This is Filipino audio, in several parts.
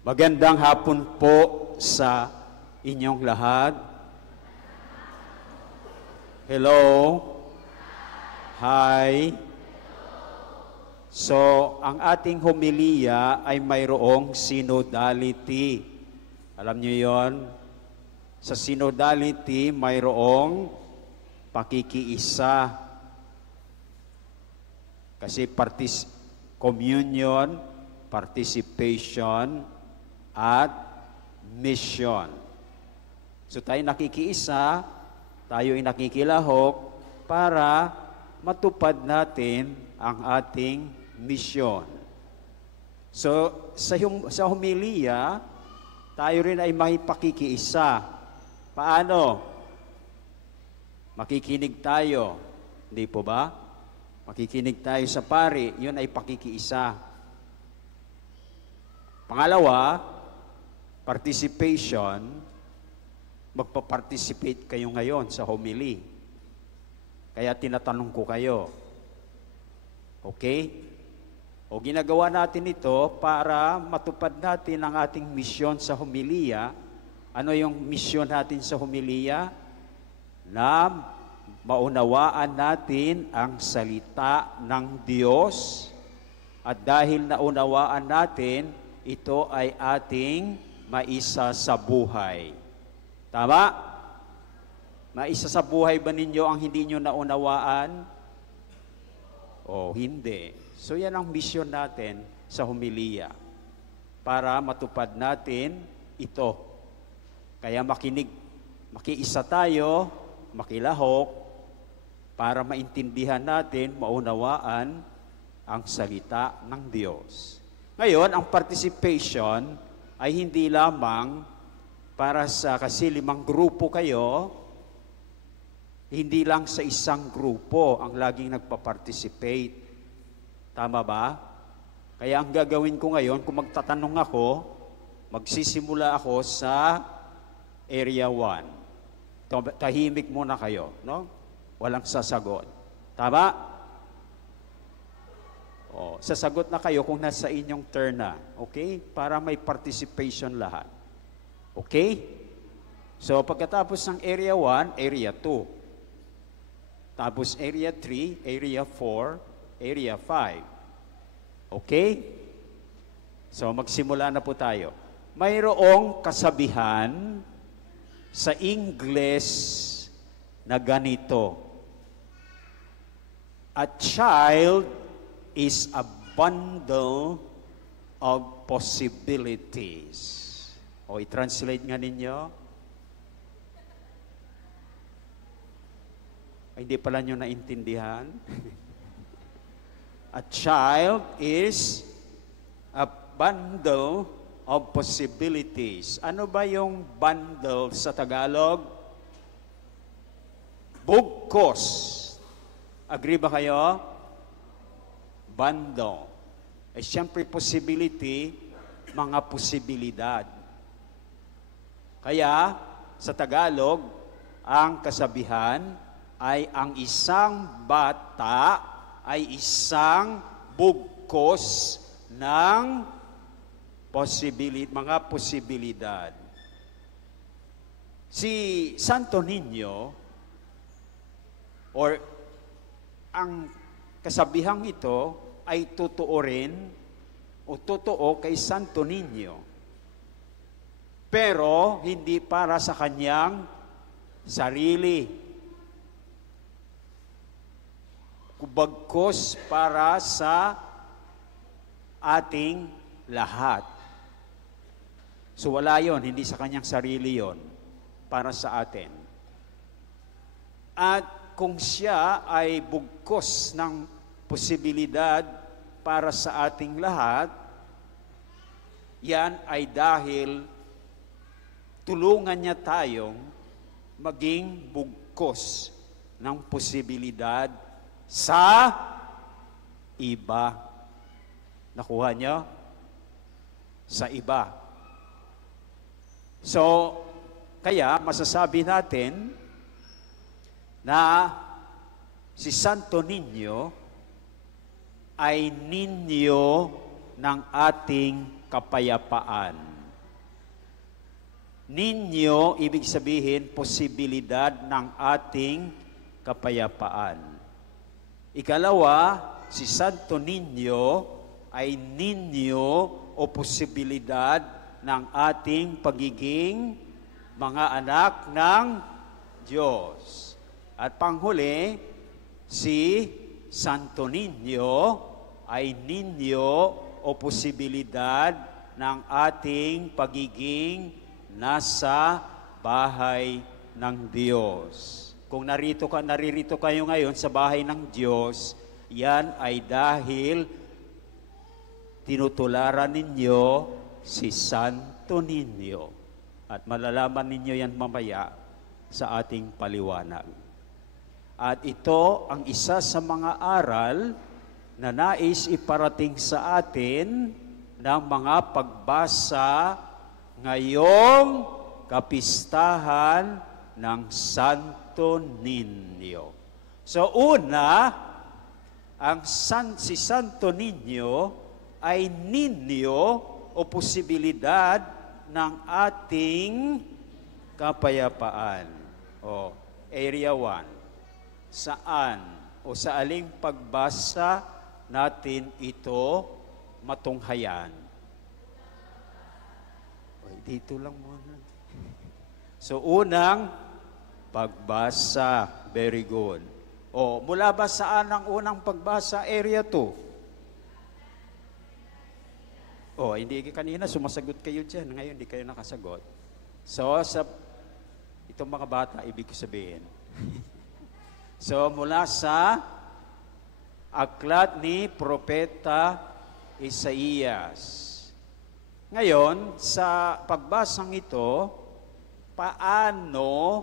Magandang hapon po sa inyong lahat. Hello. Hi. So, ang ating homilya ay mayroong synodality. Alam niyo yon? Sa synodality, mayroong pakikiisa. Kasi communion, participation, at mission. So tayo nakikiisa, tayo ay nakikilahok para matupad natin ang ating mission. So sa homilya, tayo rin ay makipakikiisa. Paano? Makikinig tayo. Hindi po ba? Makikinig tayo sa pari, yun ay pakikiisa. Pangalawa, participation, magpa-participate kayo ngayon sa homily. Kaya tinatanong ko kayo. Okay? O ginagawa natin ito para matupad natin ang ating misyon sa homilya. Ano yung misyon natin sa homilya? Na maunawaan natin ang salita ng Diyos. At dahil naunawaan natin, ito ay ating maisa sa buhay. Tama? Maisa sa buhay ba ninyo ang hindi nyo naunawaan? O hindi. So yan ang mission natin sa homilya. Para matupad natin ito. Kaya makiisa tayo, makilahok, para maintindihan natin, maunawaan ang salita ng Diyos. Ngayon, ang participation ay hindi lamang para kasi 5 grupo kayo, hindi lang sa isang grupo ang laging nagpa-participate. Tama ba? Kaya ang gagawin ko ngayon, kung magtatanong ako, magsisimula ako sa Area 1. Tahimik muna kayo, no? Walang sasagot. Tama? O, sasagot na kayo kung nasa inyong turn na. Okay? Para may participation lahat. Okay? So, pagkatapos ng Area 1, Area 2. Tapos Area 3, Area 4, Area 5. Okay? So, magsimula na po tayo. Mayroong kasabihan sa Ingles na ganito. A child is a bundle of possibilities. O, i-translate nga ninyo. Ay, hindi pala nyo naintindihan. A child is a bundle of possibilities. Ano ba yung bundle sa Tagalog? Bugkos. Agree ba kayo? Bundle. Eh, siyempre, possibility, mga posibilidad. Kaya, sa Tagalog, ang kasabihan ay ang isang bata ay isang bugkos ng mga posibilidad. Si Santo Niño, or ang kasabihang ito, ay totoo rin o totoo kay Santo Niño. Pero hindi para sa kanyang sarili. Kubagkos para sa ating lahat. So wala yon, hindi sa kanyang sarili yon, para sa atin. At kung siya ay bugkos ng posibilidad para sa ating lahat, yan ay dahil tulungan niya tayong maging bugkos ng posibilidad sa iba. Nakuha niyo? Sa iba. So, kaya masasabi natin na si Santo Niño ay ninyo ng ating kapayapaan. Ninyo, ibig sabihin, posibilidad ng ating kapayapaan. Ikalawa, si Santo Niño ay ninyo o posibilidad ng ating pagiging mga anak ng Diyos. At panghuli, si Santo Niño ay ninyo o posibilidad ng ating pagiging nasa bahay ng Diyos. Kung naririto kayo ngayon sa bahay ng Diyos, yan ay dahil tinutularan ninyo si Santo Niño. At malalaman ninyo yan mamaya sa ating paliwanag. At ito ang isa sa mga aral na nais iparating sa atin ng mga pagbasa ngayong kapistahan ng Santo Niño. So una, si Santo Niño ay ninyo o posibilidad ng ating kapayapaan. Area 1. Saan o sa aling pagbasa natin ito matunghayan? Dito lang muna. So, unang pagbasa. Very good. Mula ba saan ang unang pagbasa? Area 2. Hindi kanina sumasagot kayo dyan. Ngayon, hindi kayo nakasagot. So, sa itong mga bata, ibig sabihin. So, mula sa aklat ni Propeta Isaías. Ngayon, sa pagbasang ito, paano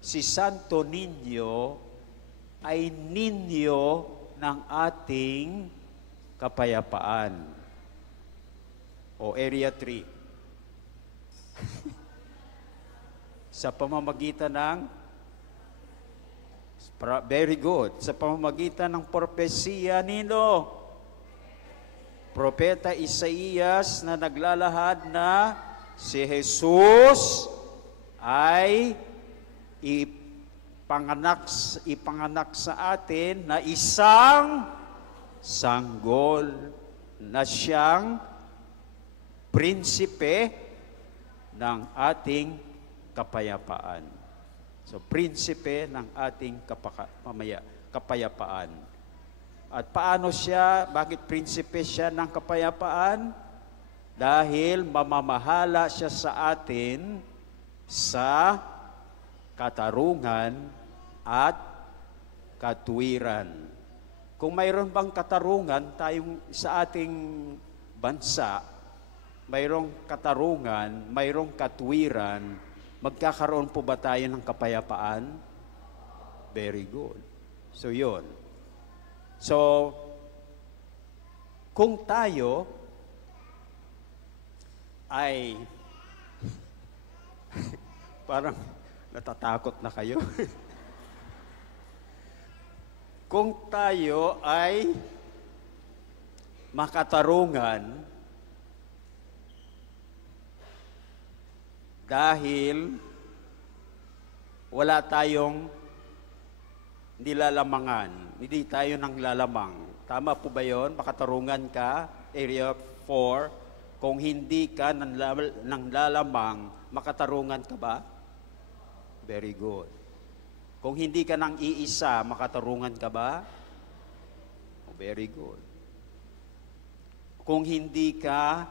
si Santo Niño ay ninyo ng ating kapayapaan? Area 3. Sa pamamagitan ng very good. Sa pamamagitan ng propesiya nino, Propeta Isaías na naglalahad na si Jesus ay ipanganak sa atin na isang sanggol na siyang prinsipe ng ating kapayapaan. So, prinsipe ng ating kapayapaan. At paano siya, bakit prinsipe siya ng kapayapaan? Dahil mamamahala siya sa atin sa katarungan at katuwiran. Kung mayroon bang katarungan tayong sa ating bansa, mayroong katarungan, mayroong katuwiran, magkakaroon po ba tayo ng kapayapaan? Very good. So, yun. So, kung tayo ay parang natatakot na kayo. Kung tayo ay makatarungan dahil wala tayong nilalamangan. Hindi tayo nang lalamang. Tama po ba yun? Makatarungan ka, area 4. Kung hindi ka nang lalamang, makatarungan ka ba? Very good. Kung hindi ka nang iisa, makatarungan ka ba? Very good. Kung hindi ka,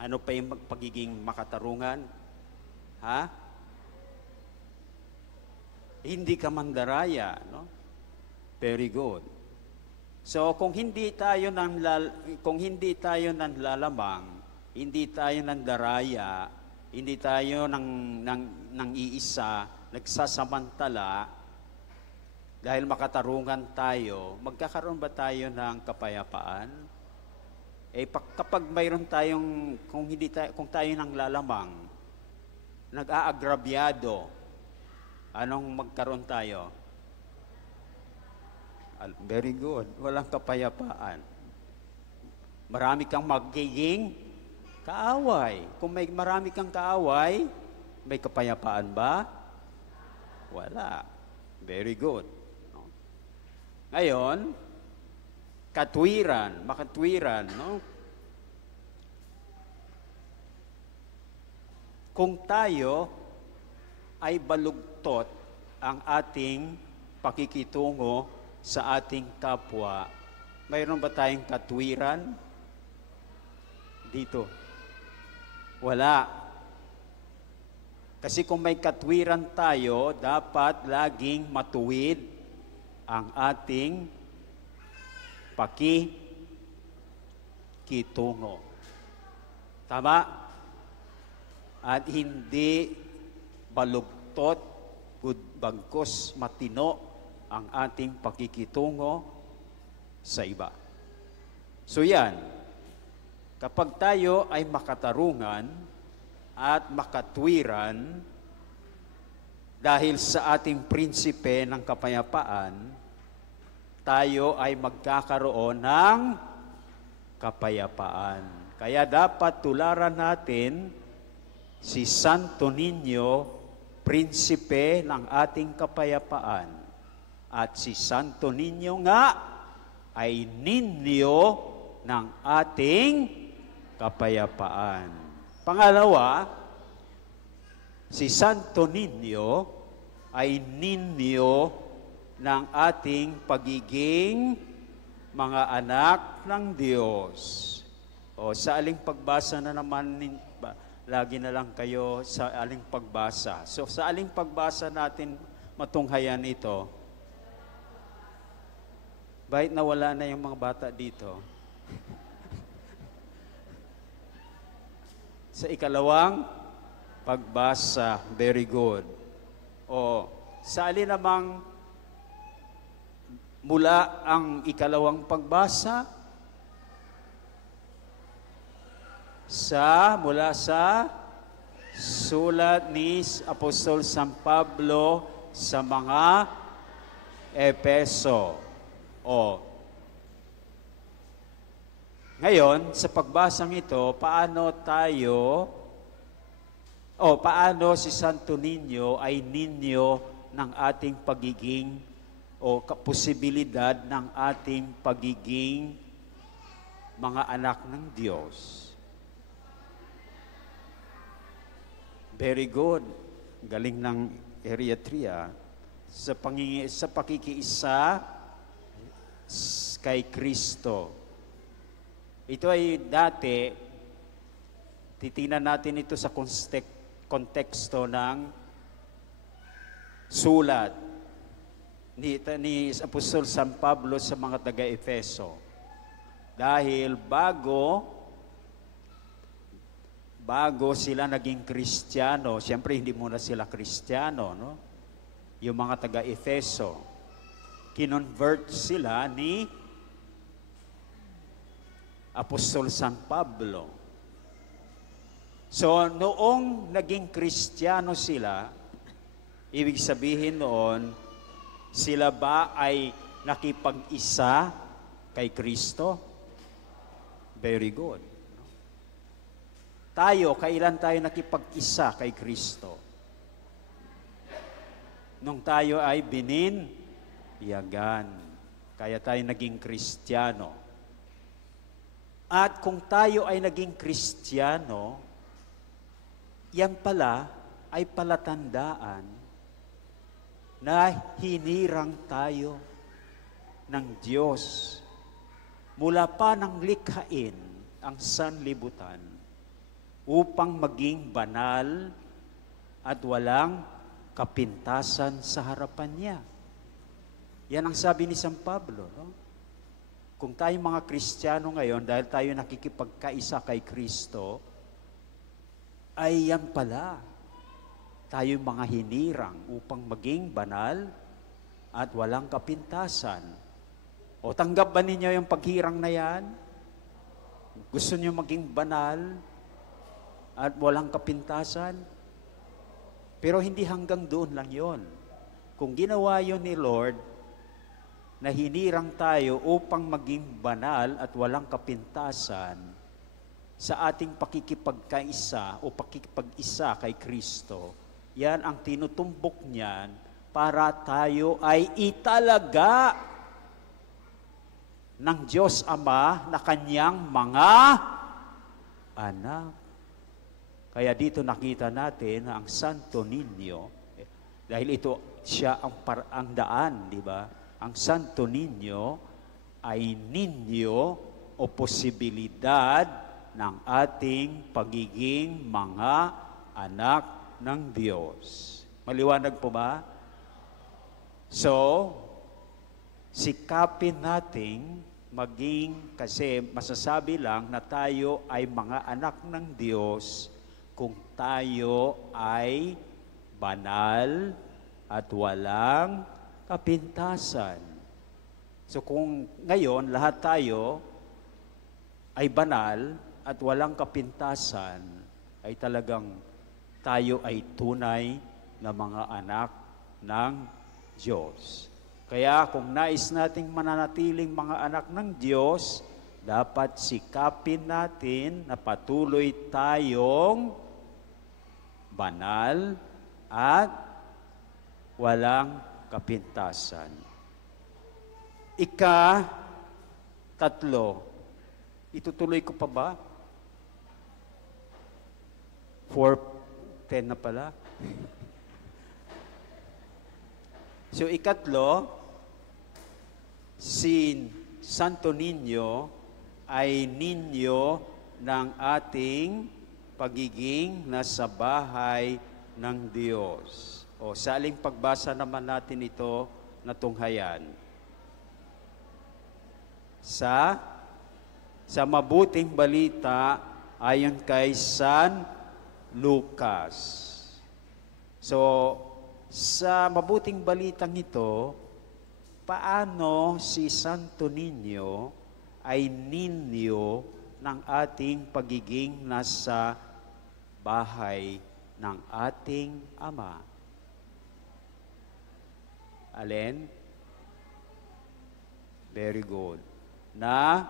ano pa yung pagiging makatarungan? Hindi ka mandaraya, no? Very good. So kung hindi tayo nanlalamang, hindi tayo nandaraya, hindi tayo nang iisa, nagsasamantala, dahil makatarungan tayo, magkakaroon ba tayo ng kapayapaan? Kapag mayroon tayong, kung tayo nang lalamang, nag-aagrabyado, anong magkaroon tayo? Very good. Walang kapayapaan. marami kang magiging kaaway. Kung may marami kang kaaway, may kapayapaan ba? Wala. Very good. No? Ngayon, makatwiran, no? Kung tayo ay balugtot ang ating pakikitungo sa ating kapwa, mayroon ba tayong katwiran dito? Wala. Kasi kung may katwiran tayo, dapat laging matuwid ang ating pakikitungo. Tama? At hindi balugtot, bagkos matino ang ating pakikitungo sa iba. So yan, kapag tayo ay makatarungan at makatwiran dahil sa ating prinsipe ng kapayapaan, tayo ay magkakaroon ng kapayapaan. Kaya dapat tularan natin si Santo Niño, prinsipe ng ating kapayapaan. At si Santo Niño nga ay ninyo ng ating kapayapaan. Pangalawa, si Santo Niño ay ninyo ng ating pagiging mga anak ng Diyos. O sa aling pagbasa na naman, lagi na lang kayo sa aling pagbasa. So sa aling pagbasa natin matunghayan ito, bahit na wala na yung mga bata dito, sa ikalawang pagbasa, very good. O sa alin namang mula ang ikalawang pagbasa, mula sa sulat ni Apostol San Pablo sa mga Epeso. Ngayon, sa pagbasang ito, paano si Santo Niño ay ninyo ng ating pagiging posibilidad ng ating pagiging mga anak ng Diyos. Very good. Galing ng Eritrea sa pakikiisa kay Kristo. Ito ay dati, titingnan natin ito sa konteksto ng sulat ni Apostol San Pablo sa mga taga-Efeso. Dahil bago sila naging Kristiyano, siyempre hindi muna sila Kristiyano, no? Yung mga taga-Efeso, kinonvert sila ni Apostol San Pablo. So, noong naging Kristiyano sila, ibig sabihin noon, sila ba ay nakipag-isa kay Kristo? Very good. Kailan tayo nakipag-isa kay Kristo? Nung tayo ay bininyagan. Kaya tayo naging Kristiyano. At kung tayo ay naging Kristiyano, yan pala ay palatandaan na hinirang tayo ng Diyos mula pa ng likhain ang sanlibutan upang maging banal at walang kapintasan sa harapan niya. Yan ang sabi ni San Pablo. No? Kung tayo mga Kristiyano ngayon, dahil tayo nakikipagkaisa kay Kristo, ay yan pala, tayo mga hinirang upang maging banal at walang kapintasan. O tanggap ba ninyo yung paghirang na yan? Gusto niyo maging banal at walang kapintasan? Pero hindi hanggang doon lang yon. Kung ginawa yon ni Lord, na hinirang tayo upang maging banal at walang kapintasan sa ating pakikipagkaisa o pakikipag-isa kay Kristo. Yan ang tinutumbok niyan para tayo ay italaga ng Diyos Ama na kanyang mga anak. Kaya dito nakita natin na ang Santo Niño, dahil ito siya ang daan, di ba? Ang Santo Niño ay ninyo o posibilidad ng ating pagiging mga anak ng Diyos. Maliwanag po ba? So, sikapin nating maging, kasi masasabi lang na tayo ay mga anak ng Diyos kung tayo ay banal at walang kapintasan. So kung ngayon lahat tayo ay banal at walang kapintasan, ay talagang tayo ay tunay na mga anak ng Diyos. Kaya kung nais nating mananatiling mga anak ng Diyos, dapat sikapin natin na patuloy tayong banal at walang kapintasan. Ika-3, itutuloy ko pa ba? 4:10 na pala. So, ika-3, si Santo Niño ay ninyo ng ating pagiging nasa bahay ng Diyos. O, sa aling pagbasa naman natin ito na tunghayan. Sa mabuting balita ayon kay San Lucas. So, sa mabuting balitang ito, paano si Santo Niño ay ninyo ng ating pagiging nasa bahay ng ating Ama? Alin? Very good. Na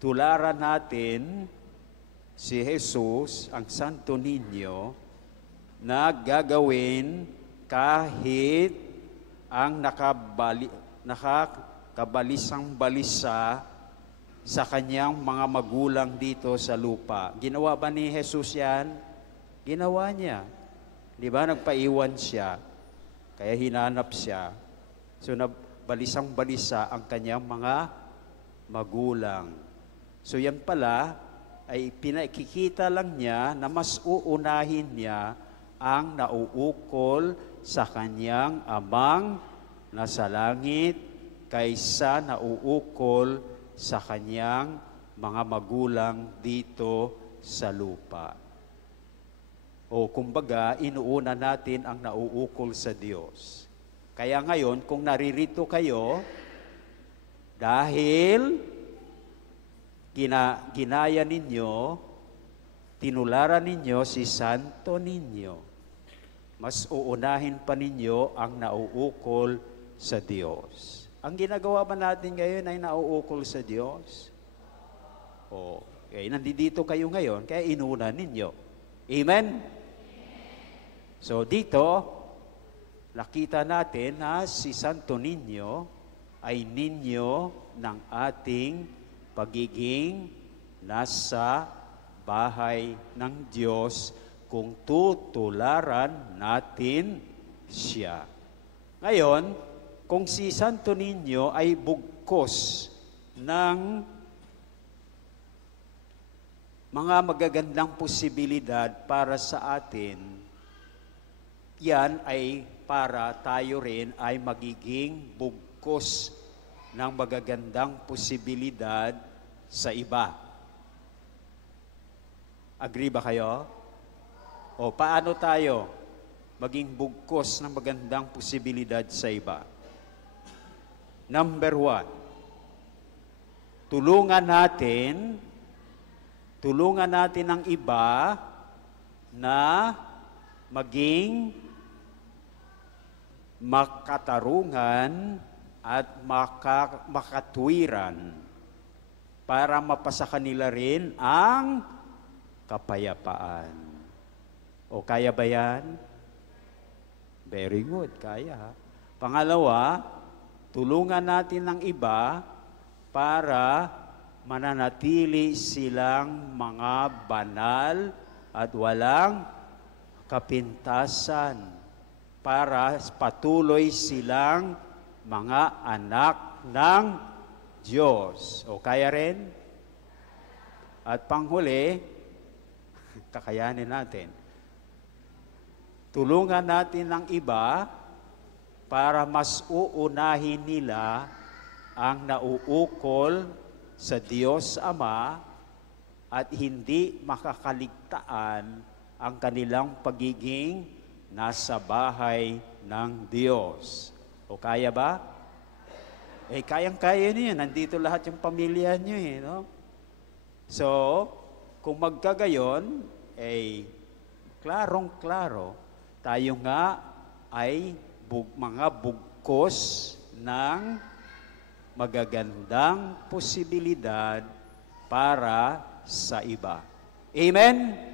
tularan natin si Jesus, ang Santo Niño, na gagawin kahit ang nakakabalisang-balisa sa kanyang mga magulang dito sa lupa. Ginawa ba ni Jesus yan? Ginawa niya. Di ba? Nagpaiwan siya. Kaya hinanap siya. So, balisang-balisa ang kanyang mga magulang. So, yan pala ay pinakikita lang niya na mas uunahin niya ang nauukol sa kanyang amang nasa langit kaysa nauukol sa kanyang mga magulang dito sa lupa. O kumbaga, inuuna natin ang nauukol sa Diyos. Kaya ngayon, kung naririto kayo, dahil ginaya ninyo, tinularan ninyo si Santo Niño, mas uunahin pa ninyo ang nauukol sa Diyos. Ang ginagawa ba natin ngayon ay nauukol sa Diyos? O, nandito kayo ngayon, kaya inuuna ninyo. Amen? So dito, nakita natin na si Santo Niño ay ninyo ng ating pagiging nasa bahay ng Diyos kung tutularan natin siya. Ngayon, kung si Santo Niño ay bugkos ng mga magagandang posibilidad para sa atin, yan ay para tayo rin ay magiging bugkos ng magagandang posibilidad sa iba. Agree ba kayo? O paano tayo maging bugkos ng magandang posibilidad sa iba? Number 1, tulungan natin ang iba na maging makatarungan at makatwiran para mapasa kanila rin ang kapayapaan. O kaya ba yan? Very good, kaya. Pangalawa, tulungan natin ng iba para mananatili silang mga banal at walang kapintasan, para patuloy silang mga anak ng Diyos. O kaya rin? At panghuli, kakayanin natin. Tulungan natin ang iba para mas uunahin nila ang nauukol sa Diyos Ama at hindi makakaligtaan ang kanilang pagiging nasa bahay ng Diyos. O kaya ba? Eh, kayang-kaya niyo. Nandito lahat yung pamilya niyo eh, no? So, kung magkagayon, eh, klarong-klaro, tayo nga ay mga bugkos ng magagandang posibilidad para sa iba. Amen?